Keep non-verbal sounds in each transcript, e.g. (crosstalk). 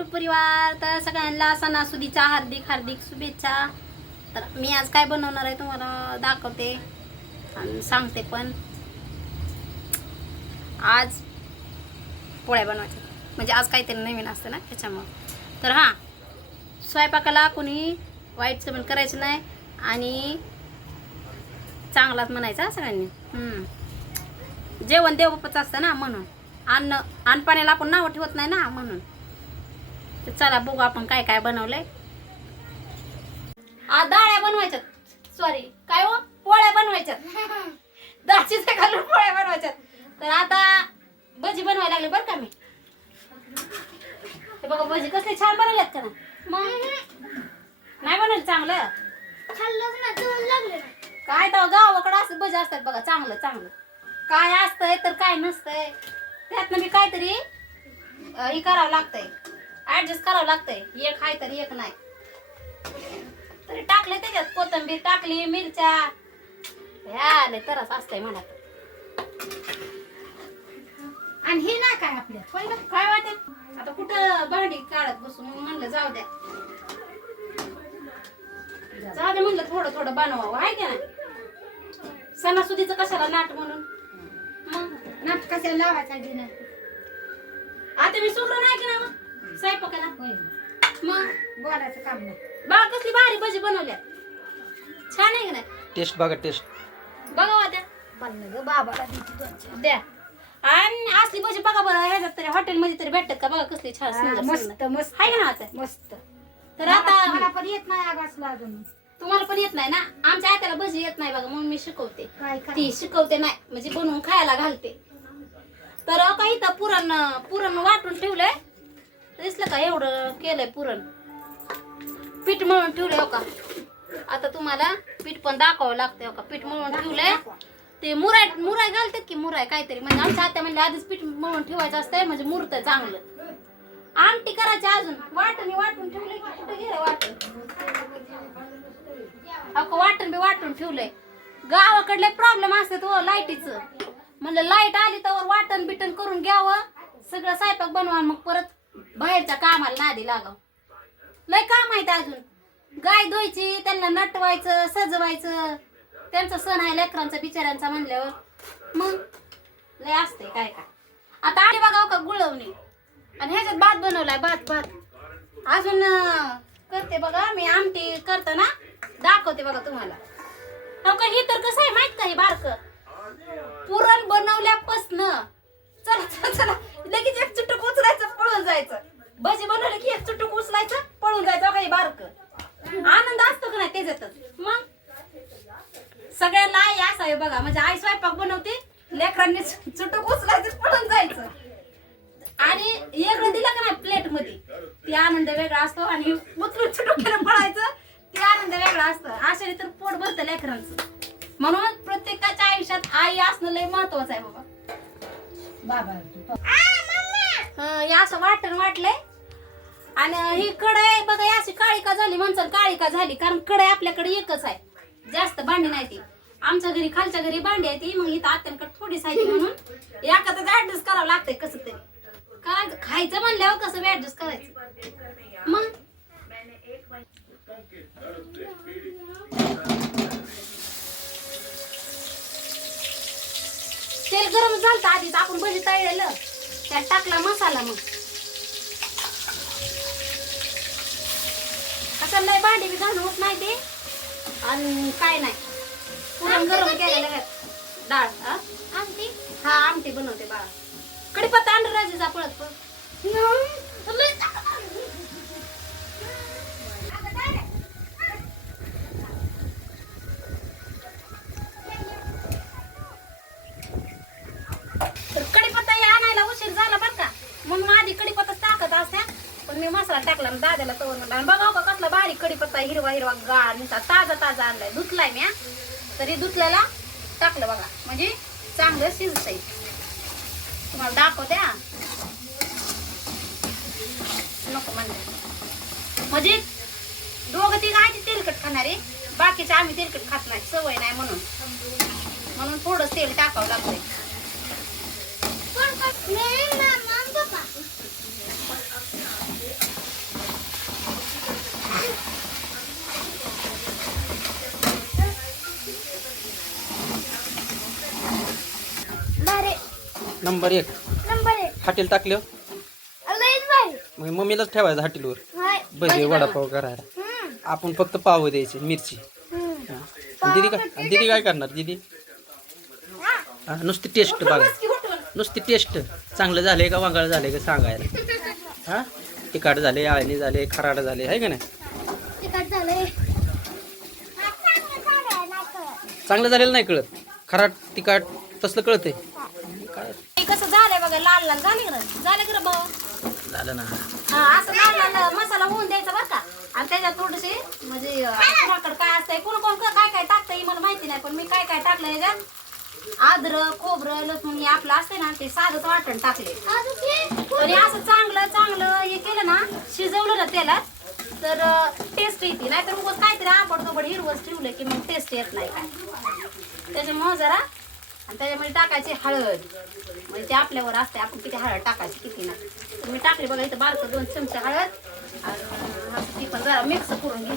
कुटुंब परिवार तर सगळ्यांना सणासुदीच्या हार्दिक हार्दिक शुभेच्छा. तर मी आज काय बनवणार आहे तुम्हाला दाखवते आणि सांगते पण. आज पोळ्या बनवायच्या. म्हणजे आज काहीतरी नवीन असतं ना त्याच्यामुळं. तर हां स्वयंपाकाला कोणी वाईट सबन करायचं नाही आणि चांगलाच म्हणायचा सगळ्यांनी. हम्म. जेवण देवबापाचं असतं ना म्हणून. अन्न अन्न आपण नावं ठेवत नाही ना म्हणून. तर चला बघू आपण काय काय बनवलंय. डाळ्या बनवायच्यात. सॉरी काय हो? पोळ्या बनवायच्यात. (laughs) दाळशीच्या घालून पोळ्या बनवायच्यात. तर आता भजी बनवायला लागले बरं का मी. हे बघा भजी कसले छान बनवल्यात का ना? मग? नाही बनवलं चांगलं? काय तर गावाकडे असं भजी असतात बघा चांगलं चांगलं. काय असतंय तर काय नसतंय. त्यातनं मी काहीतरी हे करावं लागतंय. ऍडजस्ट करावं लागतंय. एक आहे तर एक नाही. तरी टाकले त्याच्यात कोथंबीर टाकली मिरच्या. ह्या लय तरच असतंय म्हणा. आणि हे नाही काय आपल्या पहिलं काय वाटत? आता कुठं भांडी काढत बसून मग म्हणलं जाऊ द्या. जाऊ दे म्हणलं थोडं थोडं बनवावं. आहे का नाही? सणासुदीचं कशाला नाट म्हणून? मग नाट कशाला लावायचा दिना आता मी सोडलं नाही की ना मग? स्वयंपाकाला? होय. मग? बोलायचं काम नाही. बघा कसली भारी भजी बनवल्या. छान आहे की नाही? टेस्ट बघा टेस्ट. बघा वा द्या मला ग बाबाला द्यायची दोन चार. द्या. आणि असली भजी बघा बरं ह्याच्यात तरी हॉटेलमध्ये तरी भेटतात का? बघा कसली छान हा, सुंदर मस्त सुंदर. मस्त. आहे का ना आता? मस्त. तर मला आता पण येत नाही आगासला अजून. तुम्हाला पण येत नाही ना? आमच्या आत्याला भजी येत नाही बघा म्हणून मी शिकवते. काय ती शिकवते नाही म्हणजे बनवून खायला घालते. तर अहो का इथं पुरण पुरण वाटून ठेवलंय? दिसलं का? एवढं केलंय पुरण. पीठ मळून ठेवलंय हो का? आता तुम्हाला पीठ पण दाखवावं लागतंय हो का? पीठ मळून ठेवलंय. ते मुराय मुराय घालतात की मुराय काहीतरी? म्हणजे आमच्या आत्या म्हणजे आधीच पीठ मळून ठेवायचं असतंय म्हणजे मुरत चांगलं. आमटी करायची अजून. वाटणी वाटून ठेवलंय की कुठे गेलं वाटण? अहो वाटण बी वाटून ठेवलंय. गावाकडले प्रॉब्लेम असतात हो लाईटीचं. म्हणलं लाइट आली तर वाटण बिटन करून घ्यावं. सगळं स्वयंपाक बनवा मग परत बाहेरच्या कामाला नादी लागाव. लय काम आहेत अजून. गाय धुवायची त्यांना नटवायचं सजवायचं. त्यांचा सण आहे लेकरांचा बिचाऱ्यांचा म्हणल्यावर. मग? लय असते काय काय आता आधी बघाव का गुळवणी? आणि ह्याच्यात भात बनवलाय भात भात. अजून करते बघा मी आमटी करताना. दाखवते बघा तुम्हाला. हो का ही तर कसं आहे माहीत का हे बारक? पुरण बनवल्यापासनं करायचं भजी बनवलं की एक चुटूक उचलायचं पळून जायचं हो काही बारक. आनंद असतो का नाही त्याच्यातच. मग? सगळ्यांना आई असावे बघा म्हणजे आई स्वयंपाक बनवते लेकरांनी चुटूक उचलायचं पळून जायचं. आणि वेगळं दिलं का नाही प्लेटमध्ये ते आनंद वेगळा असतो आणि उचलून चुटुक्यानं पळायचं ते आनंद वेगळा असतो. अशाने तर पोट भरतं लेकरांचं. म्हणून प्रत्येकाच्या आयुष्यात आई असणं लय महत्वाचं आहे बाबा. बाबा. हे असं वाटण वाटलंय. आणि ही कढई बघा ही अशी काळी का झाली म्हणतात काळी का झाली? कारण कढई आपल्याकडे एकच आहे. जास्त भांडी नाही ती. आमच्या घरी खालच्या घरी भांडी आहे ती. मग इथं आत्यांकडे थोडी ती म्हणून. एखादं ऍडजस्ट करावं लागतंय कसं तरी. करायचं खायचं म्हणल्यावर कसं ऍडजस्ट करायचं? मग? तेल गरम झालं आधीच. आपण भजी तळलेलं. त्यात टाकला मसाला मग. असं लय भांडी बी घालून होत नाही ते. आणि काय नाही. पुरण गरम केलेलं आहे. डाळ हा? आमटी? हा आमटी बनवते बाळा. कडीपत्ता अंडर राजाचा पळत पळ. तर टाकला आणि दादाला तवर म्हणला आणि बघा हो का कसला बारीक कडीपत्ता हिरवा हिरवा गाळ नुसता ताजा ताजा आणलाय. धुतलाय मी हा. तरी धुतल्याला टाकलं बघा. म्हणजे चांगलं शिजतंय. तुम्हाला दाखवते नको म्हणलं म्हणजे दोघं तीन आहे तेलकट खाणारे बाकीचे आम्ही तेलकट खात नाही. सवय नाही म्हणून. म्हणून थोडं तेल टाकावं लागतंय. नंबर एक. नंबर एक. हॉटेल टाकलं? लईच भारी. मग मम्मीलाच ठेवायचं हॉटेलवर. हाय. भजे वडापाव करायला. हम्म, आपण फक्त पाव द्यायचे मिरची. हम्म. हा. दीदी काय दीदी काय करणार दीदी? हा, नुसती टेस्ट बघा. बस की उठून. नुसती टेस्ट. चांगलं झालंय का वांगाळ झालंय का सांगायला? हा? तिखट झाले आळणी झाले खराड झाले आहे का नाही? तिखट झालंय. चांगलं झालेलं नाही कळत. खराट तिखट तसलं कळतंय. काय? हे कसं झालंय बघा लाल लाल झाले का रे? झाले का रे भाऊ? झालं ना. हा असं लाल लाल मसाला होऊन द्यायचा बरं का. आणि त्याच्यात थोडेसे म्हणजे कुणाकडे काय असतंय कोण कोण काय काय टाकतंय मला माहिती नाही पण मी काय काय टाकलं याच्यात अद्रक खोबरं लसूण हे आपलं असते ना ते साधंच वाटण टाकले आणि असं चांगलं चांगलं हे केलं ना शिजवलं ना तेलात तर टेस्ट येते. नाही तर उगाच काहीतरी दोबड हिरवच ठेवलं की मग टेस्ट येत नाही काय. त्याच्यामुळं जरा आणि त्याच्यामध्ये टाकायची हळद. म्हणजे ते आपल्यावर असते आपण किती हळद टाकायची किती तर मी टाकली बघा इथं बारकं दोन चमचे हळद. आणि ती पण जरा मिक्स करून घे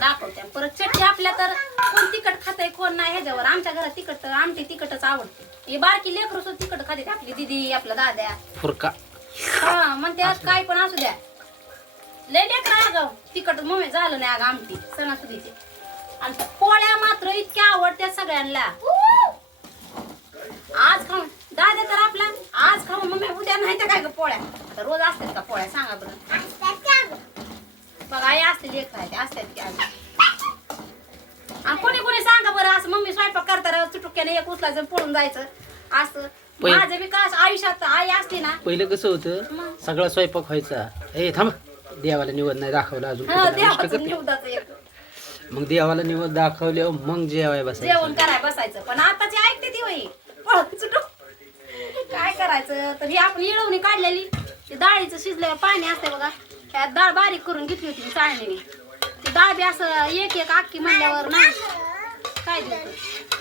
दाखवते. परत चटणी आपल्या तर कोण तिखट खातंय कोण नाही ह्याच्यावर. आमच्या घरात तिखट आमटी तिखटच आवडते. ही बारकी लेकरं सुद्धा तिखट खाते आपली दिदी आपल्या दाद्या फुरका हा म्हणते काय पण असू द्या. लय लेकर अगं तिखट मम्मी झालं नाही अगं आमटी सणासुदीची. आणि पोळ्या मात्र इतक्या आवडत्या सगळ्यांना. आज खाऊन दादा तर आपला आज खाऊन मम्मी उद्या नाही तर काय ग पोळ्या? आता रोज असतात का पोळ्या? सांगा बरं. बघा आई असते असतात की आज आणि कोणी कोणी सांगा बरं असं मम्मी स्वयंपाक करताना चुटुक्याने एक उचलायचं पळून जायचं. असं. माझं विकास आयुष्यात आई असते ना. पहिलं कसं होतं. सगळा स्वयंपाक व्हायचा. ए थांब. देवाला निवड नाही दाखवला अजून. मग देवाला निवड दाखवल्यावर मग जेवाय जेवण बसायचं कराय बसायचं. पण आताची ऐकते ती होई पळत सुटू. काय करायचं? तर ही आपण इळवणी काढलेली. ते डाळीचं शिजल्यावर पाणी असते बघा. त्यात डाळ बारीक करून घेतली होती मी चाळणीने. ती डाळ बी असं एक एक आखी म्हणल्यावर ना काय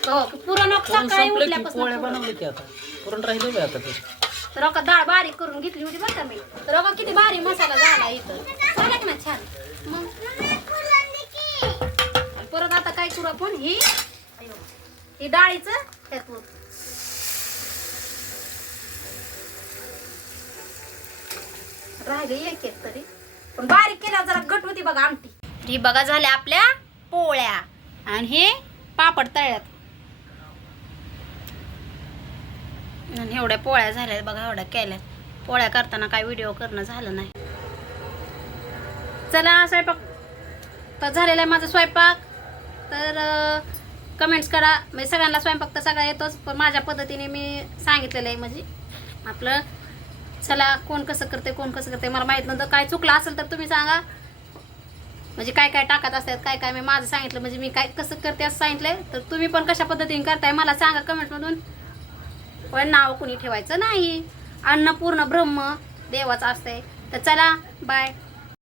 हो पुरण पुरण सकाळी संपलं की? उठल्यापासून पोळ्या बनवले की आता? पुरण राहिलं बी आता त्याच्यात. तर अका डाळ बारीक करून घेतली होती बरं का मी. तर अका किती भारी मसाला झाला इथं. झाला की ना छान? मग? परत आता काय करू आपण? ही ही डाळीचं त्यात राहिले एक एक तरी. पण बारीक केल्या जरा घट होती बघा आमटी. ही बघा झाल्या आपल्या पोळ्या. आणि हे पापड तळ्यात. आणि एवढ्या पोळ्या झाल्या बघा एवढ्या केल्यात. पोळ्या करताना काय व्हिडिओ करणं झालं नाही. चला स्वयंपाक. तर झालेला आहे माझा स्वयंपाक. तर कमेंट्स करा. म्हणजे सगळ्यांना स्वयंपाक तर सगळा येतोच पण माझ्या पद्धतीने मी सांगितलेलं आहे म्हणजे आपलं चला कोण कसं करते कोण कसं करते मला माहीत नव्हतं. काय चुकलं असेल तर तुम्ही सांगा. म्हणजे काय काय टाकत असतात काय काय मी माझं सांगितलं म्हणजे मी काय कसं करते असं सांगितलंय. तर तुम्ही पण कशा पद्धतीने करताय मला सांगा कमेंटमधून. पण नाव कुणी ठेवायचं नाही. अन्नपूर्ण ब्रह्म देवाचं असतंय. तर चला बाय